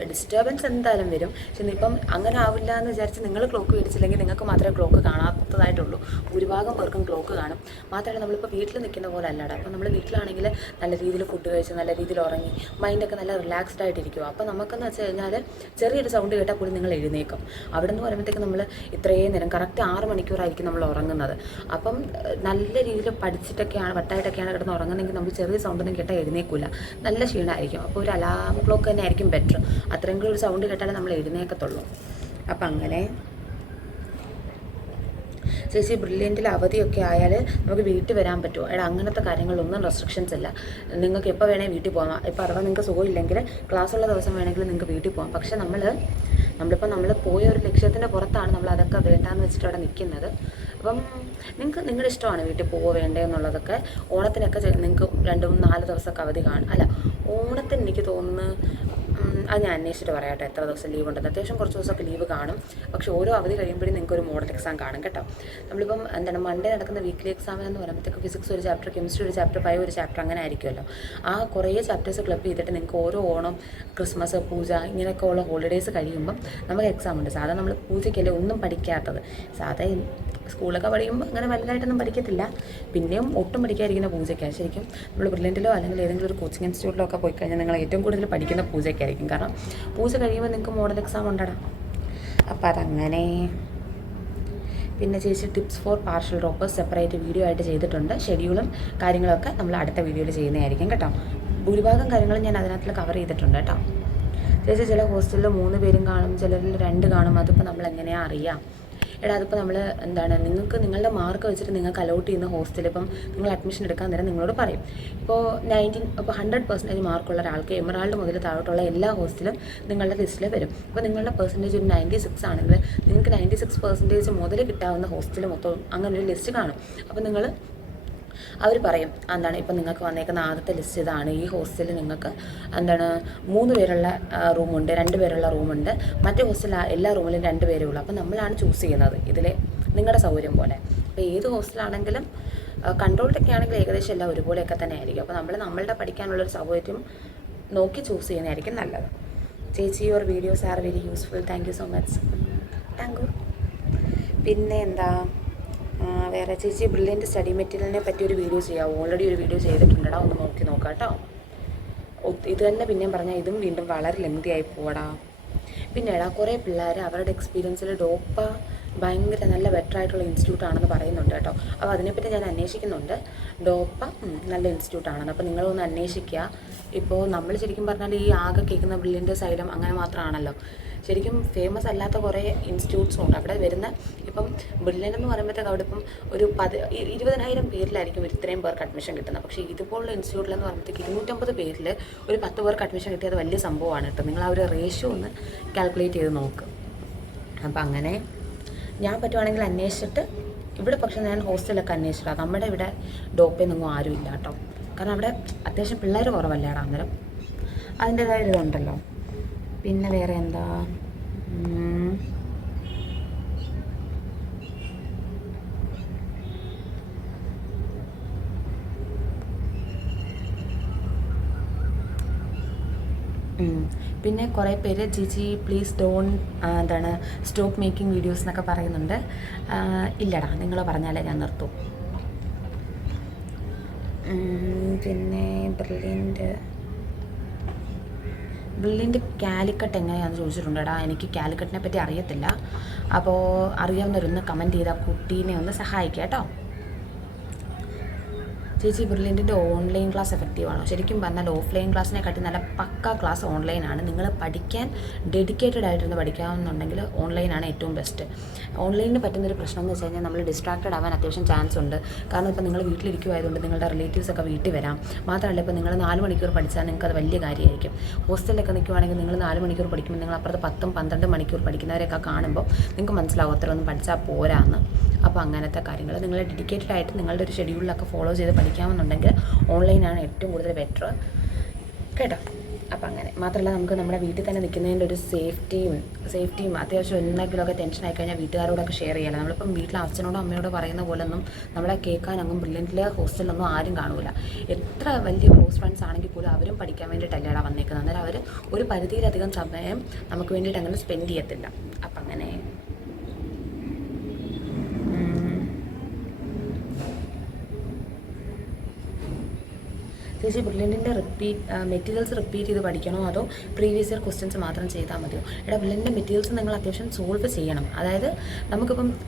ഡിസ്റ്റർബൻസ് എന്തായാലും വരും. പക്ഷെ ഇപ്പം അങ്ങനെ ആവില്ല എന്ന് വിചാരിച്ച് നിങ്ങൾ ക്ലോക്ക് മേടിച്ചില്ലെങ്കിൽ നിങ്ങൾക്ക് മാത്രമേ ക്ലോക്ക് കാണാത്തതായിട്ടുള്ളൂ. ഭൂരിഭാഗം പേർക്കും ക്ലോക്ക് കാണും. മാത്രമല്ല നമ്മളിപ്പോൾ വീട്ടിൽ നിൽക്കുന്ന പോലെ അല്ലടാ. അപ്പോൾ നമ്മൾ വീട്ടിലാണെങ്കിൽ നല്ല രീതിയിൽ ഫുഡ് കഴിച്ച് നല്ല രീതിയിൽ ഉറങ്ങി മൈൻഡൊക്കെ നല്ല റിലാക്സ്ഡ് ആയിട്ടിരിക്കും. അപ്പോൾ നമുക്കെന്ന് വെച്ച് കഴിഞ്ഞാൽ ചെറിയൊരു സൗണ്ട് കേട്ടാൽ പോലും നിങ്ങൾ എഴുന്നേക്കും. അവിടെ നിന്ന് പറയുമ്പോഴത്തേക്ക് നമ്മൾ ഇത്രയും നേരം കറക്റ്റ് 6 മണിക്കൂറായിരിക്കും നമ്മൾ ഉറങ്ങുന്നത്. അപ്പം നല്ല രീതിയിൽ പഠിച്ചിട്ടൊക്കെയാണ് വട്ടായിട്ടൊക്കെയാണ് കിടന്ന് ഉറങ്ങുന്നതെങ്കിൽ നമ്മൾ ചെറിയ സൗണ്ടൊന്നും കേട്ടാൽ എഴുന്നേക്കില്ല, നല്ല ക്ഷീണമായിരിക്കും. അപ്പോൾ ഒരു അലാം ക്ലോക്ക് തന്നെ ആയിരിക്കും ബെറ്റർ. അത്രയെങ്കിലും ഒരു സൗണ്ട് കേട്ടാലേ നമ്മൾ എഴുന്നേക്കത്തുള്ളൂ. അപ്പം അങ്ങനെ. ചേച്ചി, ബ്രില്യൻറ്റിൽ അവധിയൊക്കെ ആയാൽ നമുക്ക് വീട്ടിൽ വരാൻ പറ്റുമോ? എടാ, അങ്ങനത്തെ കാര്യങ്ങളൊന്നും റെസ്ട്രിക്ഷൻസ് ഇല്ല. നിങ്ങൾക്ക് എപ്പോൾ വേണമെങ്കിൽ വീട്ടിൽ പോകാം. ഇപ്പോൾ അഥവാ നിങ്ങൾക്ക് സുഖമില്ലെങ്കിൽ ക്ലാസ്സുള്ള ദിവസം വേണമെങ്കിൽ നിങ്ങൾക്ക് വീട്ടിൽ പോകാം. പക്ഷേ നമ്മൾ പോയ ഒരു ലക്ഷ്യത്തിൻ്റെ പുറത്താണ് നമ്മൾ അതൊക്കെ വേണ്ടാന്ന് വെച്ചിട്ട് അവിടെ നിൽക്കുന്നത്. അപ്പം നിങ്ങളുടെ ഇഷ്ടമാണ് വീട്ടിൽ പോവുക വേണ്ടേ എന്നുള്ളതൊക്കെ. ഓണത്തിനൊക്കെ നിങ്ങൾക്ക് 2-4 ദിവസമൊക്കെ അവധി കാണും. അല്ല, ഓണത്തിന് എനിക്ക് തോന്നുന്നു അത് ഞാൻ അന്വേഷിച്ചിട്ട് പറയാം കേട്ടോ എത്ര ദിവസം ലീവ് ഉണ്ടെന്ന്. അത്യാവശ്യം കുറച്ച് ദിവസമൊക്കെ ലീവ് കാണും. പക്ഷേ ഓരോ അവധി കഴിയുമ്പോഴും നിങ്ങൾക്ക് ഒരു മോഡൽ എക്സാം കാണും കേട്ടോ. നമ്മളിപ്പം മൺഡേ നടക്കുന്ന വീക്ക്ലി എക്സാമിന് എന്ന് പറയുമ്പോഴത്തേക്ക് ഫിസിക്സ് ഒരു ചാപ്റ്റർ, കെമിസ്ട്രി ഒരു ചാപ്റ്റർ, ബയോ ഒരു ചാപ്റ്റർ, അങ്ങനെ ആയിരിക്കുമല്ലോ. ആ കുറേ ചാപ്റ്റേഴ്സ് ക്ലബ് ചെയ്തിട്ട് നിങ്ങൾക്ക് ഓരോ ഓണം, ക്രിസ്മസ്, പൂജ ഇങ്ങനെയൊക്കെ ഉള്ള ഹോളിഡേയ്സ് കഴിയുമ്പം നമുക്ക് എക്സാം ഉണ്ട്. സാധാരണ നമ്മൾ പൂജയ്ക്കല്ലേ ഒന്നും പഠിക്കാത്തത്. സാധാരണ സ്കൂളൊക്കെ പഠിക്കുമ്പോൾ അങ്ങനെ വലുതായിട്ടൊന്നും പഠിക്കത്തില്ല. പിന്നെയും ഒട്ടും പഠിക്കാതിരിക്കുന്ന പൂജയ്ക്കാണ്. ശരിക്കും നമ്മൾ ബ്രില്യൻറ്റിലോ അല്ലെങ്കിൽ ഏതെങ്കിലും ഒരു കോച്ചിങ് ഇൻസ്റ്റിറ്റ്യൂട്ടിലോ ഒക്കെ പോയി കഴിഞ്ഞാൽ നിങ്ങൾ ഏറ്റവും കൂടുതൽ പഠിക്കുന്ന പൂജയ്ക്കായിരിക്കും. കാരണം പൂജ കഴിയുമ്പോൾ നിങ്ങൾക്ക് മോഡൽ എക്സാം ഉണ്ടടാ. അപ്പം അതങ്ങനെ. പിന്നെ ചേച്ചി tips for partial droppers separate video ആയിട്ട് ചെയ്തിട്ടുണ്ട്. ഷെഡ്യൂളും കാര്യങ്ങളൊക്കെ നമ്മൾ അടുത്ത വീഡിയോയിൽ ചെയ്യുന്നതായിരിക്കും കേട്ടോ. ഭൂരിഭാഗം കാര്യങ്ങളും ഞാൻ അതിനകത്ത് കവർ ചെയ്തിട്ടുണ്ട് കേട്ടോ. ചേച്ചി ചില ഹോസ്റ്റലിൽ 3 പേരും കാണും, ചിലരിൽ 2 കാണും. അതിപ്പോൾ നമ്മൾ എങ്ങനെയാണ് അറിയാം? അതിപ്പോൾ നമ്മൾ നിങ്ങൾക്ക് നിങ്ങളുടെ മാർക്ക് വെച്ചിട്ട് നിങ്ങൾക്ക് അലോട്ട് ചെയ്യുന്ന ഹോസ്റ്റലിൽ ഇപ്പം നിങ്ങൾ അഡ്മിഷൻ എടുക്കാൻ നേരം നിങ്ങളോട് പറയും. ഇപ്പോൾ 100% മാർക്കുള്ള ഒരാൾക്ക് എമറാൾഡ് മുതൽ താഴോട്ടുള്ള എല്ലാ ഹോസ്റ്റലും നിങ്ങളുടെ ലിസ്റ്റിൽ വരും. അപ്പോൾ നിങ്ങളുടെ പെർസെൻറ്റേജ് ഒരു 96 ആണെങ്കിൽ നിങ്ങൾക്ക് 96% മുതൽ കിട്ടാവുന്ന ഹോസ്റ്റൽ മൊത്തം അങ്ങനെ ഒരു ലിസ്റ്റ് കാണും. അപ്പോൾ അവർ പറയും ഇപ്പം നിങ്ങൾക്ക് വന്നേക്കുന്ന ആദ്യത്തെ ലിസ്റ്റ് ഇതാണ്. ഈ ഹോസ്റ്റലിൽ നിങ്ങൾക്ക് 3 പേരുള്ള റൂമുണ്ട്, 2 പേരുള്ള റൂമുണ്ട്. മറ്റേ ഹോസ്റ്റലിൽ എല്ലാ റൂമിലും 2 പേരേ ഉള്ളൂ. അപ്പം നമ്മളാണ് ചൂസ് ചെയ്യുന്നത് ഇതിൽ നിങ്ങളുടെ സൗകര്യം പോലെ. അപ്പോൾ ഏത് ഹോസ്റ്റലാണെങ്കിലും കൺട്രോൾഡൊക്കെ ആണെങ്കിൽ ഏകദേശം എല്ലാം ഒരുപോലെയൊക്കെ തന്നെ ആയിരിക്കും. അപ്പോൾ നമ്മളുടെ പഠിക്കാനുള്ളൊരു സൗകര്യം നോക്കി ചൂസ് ചെയ്യുന്നതായിരിക്കും നല്ലത്. ചേച്ചി your videos are very useful. Thank you so much. Thank you. പിന്നെ വേറെ ചേച്ചി ബ്രില്യൻറ്റ് സ്റ്റഡി മെറ്റീരിയലിനെ പറ്റി ഒരു വീഡിയോ ചെയ്യാമോ? ഓൾറെഡി ഒരു വീഡിയോ ചെയ്തിട്ടുണ്ടടാ, ഒന്ന് നോക്കി നോക്കാം കേട്ടോ. ഇത് തന്നെ പിന്നെയും പറഞ്ഞാൽ ഇതും വീണ്ടും വളരെ ലെങ്തി ആയി പോടാ. പിന്നെടാ കുറേ പിള്ളേർ അവരുടെ എക്സ്പീരിയൻസിൽ ഡോപ്പ ഭയങ്കര നല്ല ബെറ്റർ ആയിട്ടുള്ള ഇൻസ്റ്റിറ്റ്യൂട്ടാണെന്ന് പറയുന്നുണ്ട് കേട്ടോ. അപ്പോൾ അതിനെപ്പറ്റി ഞാൻ അന്വേഷിക്കുന്നുണ്ട്. ഡോപ്പ നല്ല ഇൻസ്റ്റിറ്റ്യൂട്ടാണെന്ന്. അപ്പോൾ നിങ്ങളൊന്ന് അന്വേഷിക്കുക. ഇപ്പോൾ നമ്മൾ ശരിക്കും പറഞ്ഞാൽ ഈ ആകെ കേൾക്കുന്ന ബ്രില്യൻറ്റ് സൈലം അങ്ങനെ മാത്രമാണല്ലോ. ശരിക്കും ഫേമസ് അല്ലാത്ത കുറേ ഇൻസ്റ്റിറ്റ്യൂട്ട്സും ഉണ്ട് അവിടെ വരുന്ന. ഇപ്പം ബ്രില്യൻ്റ് എന്ന് പറയുമ്പോഴത്തേക്ക് അവിടെ ഇപ്പം ഒരു 20,000 പേരിലായിരിക്കും ഇത്രയും പേർക്ക് അഡ്മിഷൻ കിട്ടുന്നത്. പക്ഷേ ഇതുപോലുള്ള ഇൻസ്റ്റിറ്റ്യൂട്ടിലെന്ന് പറയുമ്പോഴത്തേക്ക് 250 പേരിൽ ഒരു 10 പേർക്ക് അഡ്മിഷൻ കിട്ടിയത് വലിയ സംഭവമാണ് കേട്ടോ. നിങ്ങൾ ആ ഒരു റേഷ്യോ ഒന്ന് കാൽക്കുലേറ്റ് ചെയ്ത് നോക്ക്. അപ്പം അങ്ങനെ ഞാൻ പറ്റുവാണെങ്കിൽ അന്വേഷിച്ചിട്ട് ഇവിടെ, പക്ഷേ ഞാൻ ഹോസ്റ്റലൊക്കെ അന്വേഷിച്ചിട്ടാണ്. നമ്മുടെ ഇവിടെ ഡോപ്പയൊന്നും ആരും ഇല്ല കേട്ടോ. കാരണം അവിടെ അത്യാവശ്യം പിള്ളേർ കുറവല്ലേടാ. അന്നേരം അതിൻ്റേതായ ഇതുണ്ടല്ലോ. പിന്നെ വേറെ എന്താ, പിന്നെ കുറേ പേര് ജിജി പ്ലീസ് സ്റ്റോപ്പ് മേക്കിംഗ് വീഡിയോസ് എന്നൊക്കെ പറയുന്നുണ്ട്. ഇല്ലടാ, നിങ്ങൾ പറഞ്ഞാലേ ഞാൻ നിർത്തും. പിന്നെ ബ്രില്യൻ്റ് കാലിക്കട്ട് എങ്ങനെയാണെന്ന് ചോദിച്ചിട്ടുണ്ടെടാ. എനിക്ക് കാലിക്കട്ടിനെ പറ്റി അറിയത്തില്ല. അപ്പോൾ അറിയാവുന്നവരൊന്ന് കമൻറ്റ് ചെയ്താൽ കുട്ടീനെ ഒന്ന് സഹായിക്കുക കേട്ടോ. ചേച്ചി ബ്രില്യൻറ്റിൻ്റെ ഓൺലൈൻ ക്ലാസ് എഫക്റ്റീവാണോ? ശരിക്കും പറഞ്ഞാൽ ഓഫ്ലൈൻ ക്ലാസ്സിനെക്കാട്ടി നല്ല പക്ക ക്ലാസ് ഓൺലൈനാണ്. നിങ്ങൾ പഠിക്കാൻ ഡെഡിക്കേറ്റഡ് ആയിട്ടിരുന്ന് പഠിക്കാമെന്നുണ്ടെങ്കിൽ ഓൺലൈനാണ് ഏറ്റവും ബെസ്റ്റ്. ഓൺലൈനിന് പറ്റുന്നൊരു പ്രശ്നം എന്ന് വെച്ച് കഴിഞ്ഞാൽ നമ്മൾ ഡിസ്ട്രാക്റ്റഡ് ആവാൻ അത്യാവശ്യം ചാൻസ് ഉണ്ട്. കാരണം ഇപ്പോൾ നിങ്ങൾ വീട്ടിലിരിക്കുമായതുകൊണ്ട് നിങ്ങളുടെ റിലേറ്റീവ്സൊക്കെ വീട്ടിൽ വരാം. മാത്രമല്ല ഇപ്പോൾ നിങ്ങൾ 4 മണിക്കൂർ പഠിച്ചാൽ നിങ്ങൾക്ക് അത് വലിയ കാര്യമായിരിക്കും. ഹോസ്റ്റലിലൊക്കെ നിൽക്കുവാണെങ്കിൽ നിങ്ങൾ 4 മണിക്കൂർ പഠിക്കുമ്പോൾ നിങ്ങൾ അപ്പുറത്ത് 10-12 മണിക്കൂർ പഠിക്കുന്നവരെയൊക്കെ കാണുമ്പോൾ നിങ്ങൾക്ക് മനസ്സിലാവും അത്രയൊന്നും പഠിച്ചാൽ പോരാന്ന്. അപ്പോൾ അങ്ങനത്തെ കാര്യങ്ങൾ നിങ്ങൾ ഡെഡിക്കേറ്റഡ് ആയിട്ട് നിങ്ങളുടെ ഒരു ഷെഡ്യൂളിലൊക്കെ ഫോളോ ചെയ്ത് പഠിക്കാമെന്നുണ്ടെങ്കിൽ ഓൺലൈനാണ് ഏറ്റവും കൂടുതൽ ബെറ്റർ കേട്ടോ. അപ്പം അങ്ങനെ മാത്രമല്ല നമുക്ക് നമ്മുടെ വീട്ടിൽ തന്നെ നിൽക്കുന്നതിൻ്റെ ഒരു സേഫ്റ്റിയും അത്യാവശ്യം എന്തെങ്കിലുമൊക്കെ ടെൻഷൻ ആയിക്കഴിഞ്ഞാൽ വീട്ടുകാരോടൊക്കെ ഷെയർ ചെയ്യണം. നമ്മളിപ്പം വീട്ടിൽ അച്ഛനോടോ അമ്മയോടോ പറയുന്ന പോലൊന്നും നമ്മളെ കേൾക്കാനൊന്നും ബ്രില്യൻറ്റിലെ ഹോസ്റ്റലൊന്നും ആരും കാണൂല. എത്ര വലിയ ക്ലോസ് ഫ്രണ്ട്സ് ആണെങ്കിൽ പോലും അവരും പഠിക്കാൻ വേണ്ടിയിട്ടല്ലേടാ വന്നേക്കുന്നത്. അന്നേരം അവർ ഒരു പരിധിയിലധികം സമയം നമുക്ക് വേണ്ടിയിട്ട് അങ്ങനെ സ്പെൻഡ് ചെയ്യത്തില്ല. അപ്പം അങ്ങനെ ചേച്ചി ബ്രില്യൻറ്റിൻ്റെ മെറ്റീരിയൽസ് റിപ്പീറ്റ് ചെയ്ത് പഠിക്കണോ അതോ പ്രീവിയസ് ഇയർ ക്വസ്റ്റ്യൻസ് മാത്രം ചെയ്താൽ മതിയോ? ബ്രില്യൻറ്റിൻ്റെ മെറ്റീരിയൽസ് നിങ്ങൾ അത്യാവശ്യം സോൾവ് ചെയ്യണം. അതായത്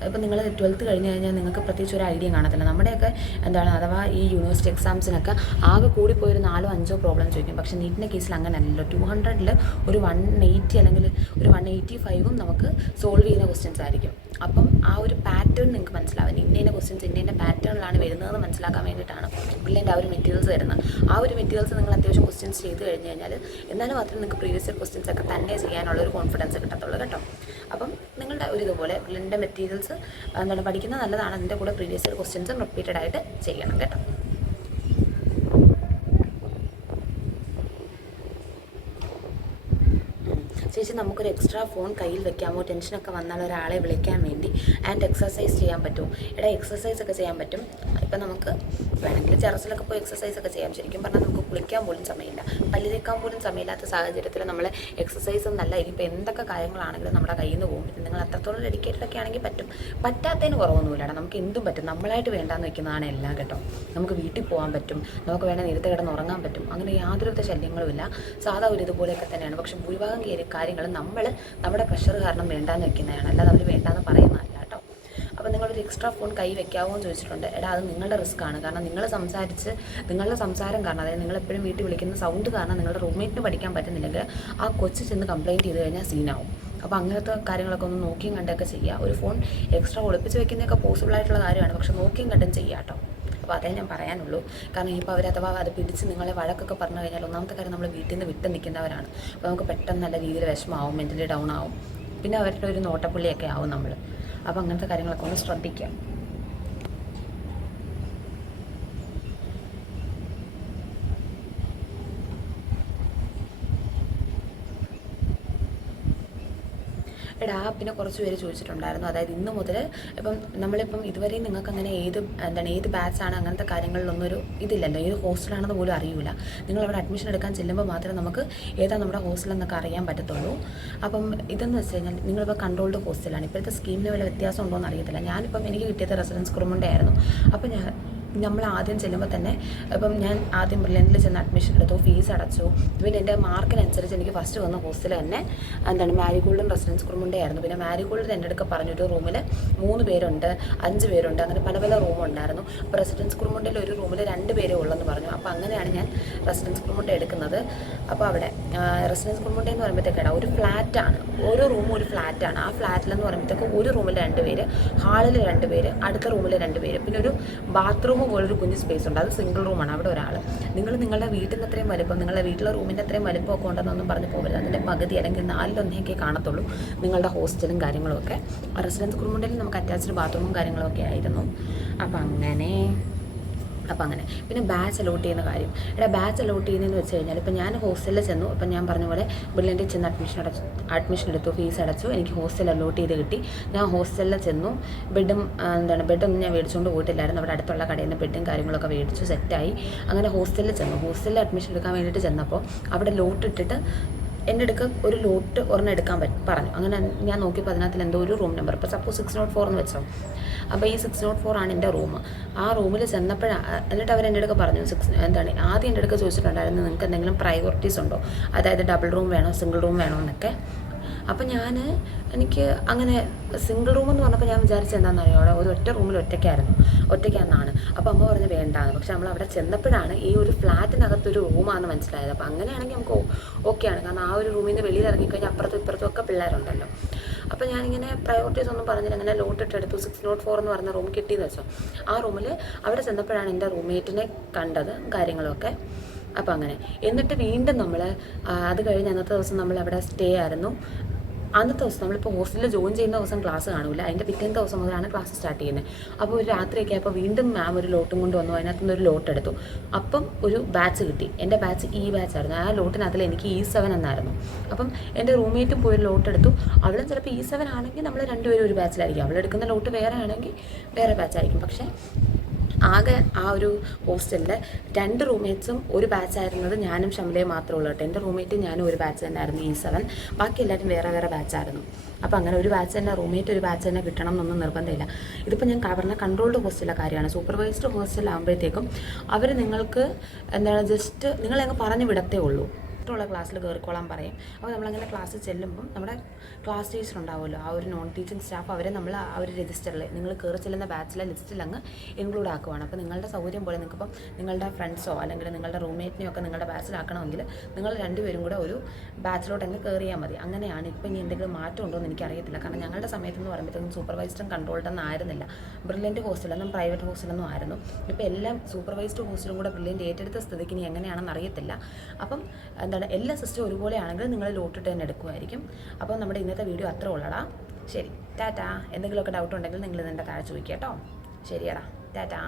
ഇപ്പം നിങ്ങൾ 12th കഴിഞ്ഞ് കഴിഞ്ഞാൽ നിങ്ങൾക്ക് പ്രത്യേകിച്ച് ഒരു ഐഡിയ കാണത്തില്ല. നമ്മുടെയൊക്കെ അഥവാ ഈ യൂണിവേഴ്സിറ്റി എക്സാംസിനൊക്കെ ആകെ കൂടിപ്പോയൊരു 4-5 പ്രോബ്ലം ചോദിക്കും. പക്ഷേ നീറ്റിൻ്റെ കേസിൽ അങ്ങനെയല്ലല്ലോ. 200ൽ ഒരു 180 അല്ലെങ്കിൽ ഒരു 185 നമുക്ക് സോൾവ് ചെയ്യുന്ന ക്വസ്റ്റ്യൻസ് ആയിരിക്കും. അപ്പം ആ ഒരു പാറ്റേൺ നിങ്ങൾക്ക് മനസ്സിലാവും. ഇന്ന ക്വസ്റ്റ്യൻസ് ഇന്ന പാറ്റേണിലാണ് വരുന്നതെന്ന് മനസ്സിലാക്കാൻ വേണ്ടിയിട്ടാണ് ബ്രില്യൻ്റ് ആ ഒരു മെറ്റീരിയൽസ് വരുന്നത്. ആ ഒരു മെറ്റീരിയൽസ് നിങ്ങൾ അത്യാവശ്യം ക്വസ്റ്റ്യൻസ് ചെയ്ത് കഴിഞ്ഞ് കഴിഞ്ഞാൽ എന്നാലും മാത്രമേ നിങ്ങൾക്ക് പ്രീവിയസ് ഇയർ ക്വസ്റ്റ്യൻസ് ഒക്കെ തന്നെ ചെയ്യാനുള്ളൊരു കോൺഫിഡൻസ് കിട്ടത്തുള്ളൂ കേട്ടോ. അപ്പം നിങ്ങളുടെ ഒരു ഇതുപോലെ ബ്രില്യൻ്റ് മെറ്റീരിയൽസ് പഠിക്കുന്നത് നല്ലതാണ്. അതിൻ്റെ കൂടെ പ്രീവിയസ് ഇയർ ക്വസ്റ്റ്യൻസും റിപ്പീറ്റഡ് ആയിട്ട് ചെയ്യണം കേട്ടോ. ചേച്ചി നമുക്കൊരു എക്സ്ട്രാ ഫോൺ കയ്യിൽ വെക്കാമോ, ടെൻഷനൊക്കെ വന്നാൽ ഒരാളെ വിളിക്കാൻ വേണ്ടി, ആൻഡ് എക്സസൈസ് ചെയ്യാൻ പറ്റുമോ? എക്സസൈസ് ഒക്കെ ചെയ്യാൻ പറ്റും. ഇപ്പം നമുക്ക് വേണമെങ്കിൽ ടെറസിലൊക്കെ പോയി എക്സസൈസ് ഒക്കെ ചെയ്യാം. ശരിക്കും പറഞ്ഞാൽ നമുക്ക് കുളിക്കാൻ പോലും സമയമില്ല, പല്ല് തേക്കാൻ പോലും സമയമില്ലാത്ത സാഹചര്യത്തിൽ നമ്മൾ എക്സസൈസ് എന്നല്ല, ഇനിയിപ്പോൾ എന്തൊക്കെ കാര്യങ്ങളാണെങ്കിലും നമ്മുടെ കയ്യിൽ നിന്ന് പോകും. നിങ്ങൾ അത്രത്തോളം ഡെഡിക്കേറ്റഡ് ഒക്കെ ആണെങ്കിൽ പറ്റും. പറ്റാത്തതിന് കുറവൊന്നുമില്ല, നമുക്ക് എന്തും പറ്റും. നമ്മളായിട്ട് വേണ്ടാന്ന് വെക്കുന്നതാണ് എല്ലാം കേട്ടോ. നമുക്ക് വീട്ടിൽ പോകാൻ പറ്റും, നമുക്ക് വേണമെങ്കിൽ നേരത്തെ കിടന്ന് ഉറങ്ങാൻ പറ്റും. അങ്ങനെ യാതൊരുവിധ ശല്യങ്ങളുമില്ല. സാധാ ഒരു ഇതുപോലെയൊക്കെ തന്നെയാണ്. പക്ഷെ ഭൂരിഭാഗം കാര്യങ്ങൾ നമ്മൾ നമ്മുടെ പ്രഷർ കാരണം വേണ്ടാന്ന് വെക്കുന്നതാണ്, അല്ലാതെ അവർ വേണ്ടാന്ന് പറയുന്നതല്ല കേട്ടോ. അപ്പോൾ നിങ്ങളൊരു എക്സ്ട്രാ ഫോൺ കൈ വെക്കാമോ എന്ന് ചോദിച്ചിട്ടുണ്ട്. അത് നിങ്ങളുടെ റിസ്ക് ആണ്. കാരണം നിങ്ങൾ നിങ്ങളുടെ സംസാരം കാരണം, അതായത് നിങ്ങൾ എപ്പോഴും വീട്ടിൽ വിളിക്കുന്ന സൗണ്ട് കാരണം നിങ്ങളുടെ റൂംമേറ്റിന് പഠിക്കാൻ പറ്റുന്നില്ലെങ്കിൽ ആ കൊച്ചു ചെന്ന് കംപ്ലയിൻറ്റ് ചെയ്ത് കഴിഞ്ഞാൽ സീനാവും. അപ്പോൾ അങ്ങനത്തെ കാര്യങ്ങളൊക്കെ ഒന്ന് നോക്കിയും കണ്ടൊക്കെ ചെയ്യുക. ഒരു ഫോൺ എക്സ്ട്രാ ഒളിപ്പിച്ച് വെക്കുന്നതൊക്കെ പോസിബിൾ ആയിട്ടുള്ള കാര്യമാണ്, പക്ഷെ നോക്കിയും കണ്ടും ചെയ്യുക കേട്ടോ. അപ്പോൾ അതേ ഞാൻ പറയാനുള്ളൂ. കാരണം ഇപ്പോൾ അഥവാ അത് പിടിച്ച് നിങ്ങളെ വഴക്കൊക്കെ പറഞ്ഞു കഴിഞ്ഞാൽ, ഒന്നാമത്തെ കാര്യം നമ്മൾ വീട്ടിൽ നിന്ന് വിട്ട് നിൽക്കുന്നവരാണ്. അപ്പോൾ നമുക്ക് പെട്ടെന്ന് നല്ല രീതിയിൽ വിഷമമാവും, മെൻ്റലി ഡൗൺ ആവും, പിന്നെ അവരുടെ ഒരു നോട്ടപ്പുള്ളിയൊക്കെ ആവും നമ്മൾ. അപ്പോൾ അങ്ങനത്തെ കാര്യങ്ങളൊക്കെ ഒന്ന് ശ്രദ്ധിക്കുക. പിന്നെ കുറച്ച് പേര് ചോദിച്ചിട്ടുണ്ടായിരുന്നു, അതായത് ഇന്ന് മുതൽ നമ്മളിപ്പം ഇതുവരെയും നിങ്ങൾക്ക് അങ്ങനെ ഏത് ബാച്ചാണ് അങ്ങനത്തെ കാര്യങ്ങളിലൊന്നും ഒരു ഇതില്ലല്ലോ, ഏത് ഹോസ്റ്റലാണെന്ന് പോലും അറിയില്ല. നിങ്ങളവിടെ അഡ്മിഷൻ എടുക്കാൻ ചെല്ലുമ്പോൾ മാത്രമേ നമുക്ക് ഏതാ നമ്മുടെ ഹോസ്റ്റലെന്നൊക്കെ അറിയാൻ പറ്റത്തുള്ളൂ. അപ്പം ഇതെന്ന് വെച്ച് കഴിഞ്ഞാൽ നിങ്ങളിപ്പോൾ കൺട്രോൾഡ് ഹോസ്റ്റലാണ്. ഇപ്പോഴത്തെ സ്കീമിന് വല്ല വ്യത്യാസം ഉണ്ടോ എന്ന് അറിയത്തില്ല. ഞാനിപ്പം എനിക്ക് കിട്ടിയത് റെസിഡൻസ് കുറുമുണ്ട ആയിരുന്നു. അപ്പോൾ നമ്മൾ ആദ്യം ചെല്ലുമ്പോൾ തന്നെ ഞാൻ ആദ്യം ബ്രില്യൻറ്റിൽ ചെന്ന് അഡ്മിഷൻ എടുത്തു, ഫീസ് അടച്ചു. പിന്നെ എൻ്റെ മാർക്കിനനുസരിച്ച് എനിക്ക് ഫസ്റ്റ് വന്ന ഹോസ്റ്റൽ തന്നെ മാരിഗോൾഡൻ റെസിഡൻസ് കുറുമുണ്ട ആയിരുന്നു. പിന്നെ മാരിഗോൾഡിൽ എൻ്റെ അടുക്ക പറഞ്ഞു ഒരു റൂമിൽ 3 പേരുണ്ട്, 5 പേരുണ്ട്, അങ്ങനെ പല പല റൂമുണ്ടായിരുന്നു. അപ്പോൾ റെസിഡൻസ് കുറുമുണ്ടയിൽ ഒരു റൂമിൽ 2 പേരേ ഉള്ളെന്ന് പറഞ്ഞു. അപ്പോൾ അങ്ങനെയാണ് ഞാൻ റെസിഡൻസ് കുറുമുണ്ട എടുക്കുന്നത്. അപ്പോൾ അവിടെ റെസിഡൻസ് കുറുമുണ്ട എന്ന് പറയുമ്പോഴത്തേക്കാണ് ഒരു ഫ്ലാറ്റാണ്, ഓരോ റൂമും ഒരു ഫ്ലാറ്റാണ്. ആ ഫ്ലാറ്റിലെന്ന് പറയുമ്പോഴത്തേക്ക് ഒരു റൂമിൽ 2 പേര്, ഹാളിൽ 2 പേര്, അടുത്ത റൂമിൽ 2 പേര്, പിന്നെ ഒരു ബാത്റൂം പോലൊരു കുഞ്ഞ് സ്പേസ് ഉണ്ട്, അത് സിംഗിൾ റൂമാണ്, അവിടെ ഒരാൾ. നിങ്ങളുടെ വീട്ടിൽ അത്രയും വലിപ്പം, നിങ്ങളുടെ വീട്ടിലെ റൂമിൻ്റെ അത്രയും വലിപ്പമൊക്കെ ഉണ്ടെന്നൊന്നും പറഞ്ഞ് പോകരുത്. അതിൻ്റെ പകുതി അല്ലെങ്കിൽ 4-1 കാണത്തുള്ളൂ നിങ്ങളുടെ ഹോസ്റ്റലും കാര്യങ്ങളും ഒക്കെ. റെസിഡൻസ് കുറുമുണ്ടയിൽ നമുക്ക് അറ്റാച്ച്ഡ് ബാത്റൂമും കാര്യങ്ങളൊക്കെ ആയിരുന്നു. അപ്പം അങ്ങനെ പിന്നെ ബാച്ച് അലോട്ട് ചെയ്യുന്ന കാര്യം. ബാച്ച് അലോട്ട് ചെയ്യുന്നതെന്ന് വെച്ച് കഴിഞ്ഞാൽ ഇപ്പം ഞാൻ ഹോസ്റ്റലിൽ ചെന്നു. ഇപ്പം ഞാൻ പറഞ്ഞ പോലെ ബ്രില്യൻറ്റിൽ ചെന്ന് അഡ്മിഷൻ എടുത്തു, ഫീസ് അടച്ചു, എനിക്ക് ഹോസ്റ്റൽ അലോട്ട് ചെയ്ത് കിട്ടി. ഞാൻ ഹോസ്റ്റലിൽ ചെന്നു. ബെഡൊന്നും ഞാൻ മേടിച്ചുകൊണ്ട് പോയിട്ടില്ലായിരുന്നു. അവിടെ അടുത്തുള്ള കടയിൽ നിന്ന് ബെഡും കാര്യങ്ങളൊക്കെ മേടിച്ചു, സെറ്റായി. അങ്ങനെ ഹോസ്റ്റലിൽ ചെന്നു. ഹോസ്റ്റലിൽ അഡ്മിഷൻ എടുക്കാൻ വേണ്ടിയിട്ട് ചെന്നപ്പോൾ അവിടെ ലോട്ട് ഇട്ടിട്ട് എൻ്റെ അടുക്ക ഒരു ലോട്ട് ഒരെണ്ണം എടുക്കാൻ പറഞ്ഞു. അങ്ങനെ ഞാൻ നോക്കിയപ്പോൾ അതിനകത്തിൽ എന്തോ ഒരു റൂം നമ്പർ, ഇപ്പോൾ സപ്പോസ് 604 എന്ന് വെച്ചോ. അപ്പോൾ ഈ 604 ആണ് എൻ്റെ റൂം. ആ റൂമിൽ ചെന്നപ്പോഴാണ്, എന്നിട്ട് അവർ എൻ്റെ അടുക്ക പറഞ്ഞു ആദ്യം എൻ്റെ അടുക്ക ചോദിച്ചിട്ടുണ്ടായിരുന്നു നിങ്ങൾക്ക് എന്തെങ്കിലും പ്രയോറിറ്റീസ് ഉണ്ടോ, അതായത് ഡബിൾ റൂം വേണോ സിംഗിൾ റൂം വേണോ എന്നൊക്കെ. അപ്പം എനിക്ക് അങ്ങനെ സിംഗിൾ റൂം എന്ന് പറഞ്ഞപ്പോൾ ഞാൻ വിചാരിച്ചത് എന്താണെന്ന് അറിയാമോ, ഒരു ഒറ്റ റൂമിൽ ഒറ്റയ്ക്കാണെന്നാണ്. അപ്പോൾ അമ്മ പറഞ്ഞ് വേണ്ടാന്ന്. പക്ഷെ നമ്മൾ അവിടെ ചെന്നപ്പോഴാണ് ഈ ഒരു ഫ്ലാറ്റിനകത്തൊരു റൂമാണെന്ന് മനസ്സിലായത്. അപ്പോൾ അങ്ങനെയാണെങ്കിൽ നമുക്ക് ഓക്കെയാണ്. കാരണം ആ ഒരു റൂമിൽ നിന്ന് വെളിയിൽ ഇറങ്ങിക്കഴിഞ്ഞാൽ അപ്പുറത്തും ഇപ്പുറത്തും ഒക്കെ പിള്ളേരുണ്ടല്ലോ. അപ്പോൾ ഞാനിങ്ങനെ പ്രയോറിറ്റീസ് ഒന്നും പറഞ്ഞില്ല, അങ്ങനെ ലോട്ടിട്ടെടുത്തു. 604 എന്ന് പറഞ്ഞ റൂം കിട്ടിയെന്ന് വെച്ചോ. ആ റൂമിൽ അവിടെ ചെന്നപ്പോഴാണ് എൻ്റെ റൂംമേറ്റിനെ കണ്ടത് കാര്യങ്ങളൊക്കെ. അപ്പോൾ അങ്ങനെ എന്നിട്ട് വീണ്ടും അത് കഴിഞ്ഞ് അന്നത്തെ ദിവസം നമ്മൾ അവിടെ സ്റ്റേ ആയിരുന്നു. അന്നത്തെ ദിവസം നമ്മളിപ്പോൾ ഹോസ്റ്റലിൽ ജോയിൻ ചെയ്യുന്ന ദിവസം ക്ലാസ് കാണില്ല, അതിൻ്റെ പിറ്റേത്തെ ദിവസം മുതലാണ് ക്ലാസ് സ്റ്റാർട്ട് ചെയ്യുന്നത്. അപ്പോൾ ഒരു രാത്രിയൊക്കെ ആയപ്പോൾ വീണ്ടും മാം ഒരു ലോട്ടും കൊണ്ട് വന്നു. അതിനകത്തുനിന്ന് ഒരു ലോട്ട് എടുത്തു. അപ്പം ഒരു ബാച്ച് കിട്ടി. എൻ്റെ ബാച്ച് ബാച്ചായിരുന്നു. ആ ലോട്ടിനകത്തിൽ എനിക്ക് E7 എന്നായിരുന്നു. അപ്പം എൻ്റെ റൂംമേറ്റും പോയി ഒരു ലോട്ട് എടുത്തു. അവളും ചിലപ്പോൾ E7 ആണെങ്കിൽ നമ്മൾ 2 പേരും ഒരു ബാച്ചിലായിരിക്കും. അവളെടുക്കുന്ന ലോട്ട് വേറെ ആണെങ്കിൽ വേറെ ബാച്ചായിരിക്കും. പക്ഷേ ആകെ ആ ഒരു ഹോസ്റ്റലിൽ 2 റൂംമേറ്റ്സും ഒരു ബാച്ചായിരുന്നത് ഞാനും ഷംലയും മാത്രമേ ഉള്ളൂ കേട്ടോ. എൻ്റെ റൂംമേറ്റും ഞാനും ഒരു ബാച്ച് തന്നെ ആയിരുന്നു, E7. ബാക്കി എല്ലാവരും വേറെ വേറെ ബാച്ചായിരുന്നു. അപ്പോൾ അങ്ങനെ ഒരു ബാച്ച് തന്നെ, റൂംമേറ്റ് ഒരു ബാച്ച് തന്നെ കിട്ടണം എന്നൊന്നും നിർബന്ധമില്ല. ഇതിപ്പോൾ ഞാൻ പറഞ്ഞ കൺട്രോൾഡ് ഹോസ്റ്റലിലെ കാര്യമാണ്. സൂപ്പർവൈസ്ഡ് ഹോസ്റ്റലാകുമ്പോഴത്തേക്കും അവർ നിങ്ങൾക്ക് ജസ്റ്റ് നിങ്ങളെ അങ്ങ് പറഞ്ഞു വിടത്തേ ഉള്ളൂ. ഇഷ്ടമുള്ള ക്ലാസ്സിൽ കയറിക്കോളാൻ പറയും. അപ്പോൾ നമ്മളങ്ങനെ ക്ലാസ്സിൽ ചെല്ലുമ്പം നമ്മുടെ ക്ലാസ് ടീച്ചർ ഉണ്ടാവുമല്ലോ, ആ ഒരു നോൺ ടീച്ചിങ് സ്റ്റാഫ്, അവരെ നമ്മൾ ആ ഒരു രജിസ്റ്ററിൽ നിങ്ങൾ കയറി ചെല്ലുന്ന ബാച്ചിലെ ലിസ്റ്റിൽ അങ്ങ് ഇൻക്ലൂഡ് ആക്കുവാണ്. അപ്പോൾ നിങ്ങളുടെ സൗകര്യം പോലെ നിങ്ങൾക്കിപ്പം നിങ്ങളുടെ ഫ്രണ്ട്സോ അല്ലെങ്കിൽ നിങ്ങളുടെ റൂംമേറ്റിനെയോ ഒക്കെ നിങ്ങളുടെ ബാച്ചിലാക്കണമെങ്കിൽ നിങ്ങൾ 2 പേരും കൂടെ ഒരു ബാച്ചിലോട്ട് അങ്ങ് കയറിയാൽ മതി. അങ്ങനെയാണ്. ഇപ്പോൾ ഇനി എന്തെങ്കിലും മാറ്റം ഉണ്ടോ എന്ന് എനിക്കറിയത്തില്ല. കാരണം ഞങ്ങളുടെ സമയത്തെന്ന് പറയുമ്പോഴത്തേക്കും സൂപ്പർവൈസ്ഡും കൺട്രോൾഡൊന്നും ആയിരുന്നില്ല. ബ്രില്യൻറ്റ് ഹോസ്റ്റലൊന്നും പ്രൈവറ്റ് ഹോസ്റ്റലൊന്നും ആയിരുന്നു. ഇപ്പോൾ എല്ലാം സൂപ്പർവൈസ്ഡ് ഹോസ്റ്റലും കൂടെ ബ്രില്യൻറ്റ് ഏറ്റെടുത്ത സ്ഥിതിക്ക് ഇനി എങ്ങനെയാണെന്ന് അറിയത്തില്ല. അപ്പം എല്ലാ സിസ്റ്റം ഒരുപോലെ ആണെങ്കിൽ നിങ്ങൾ ലോട്ടിട്ട് തന്നെ എടുക്കുമായിരിക്കും. അപ്പോൾ നമ്മുടെ ഇന്നത്തെ വീഡിയോ അത്ര ഉള്ളടാ. ശരി, ടാറ്റാ. എന്തെങ്കിലുമൊക്കെ ഡൗട്ട് ഉണ്ടെങ്കിൽ നിങ്ങൾ ഇതിൻ്റെ താഴെ ചോദിക്കാം കേട്ടോ. ശരിയടാ, ടാറ്റാ.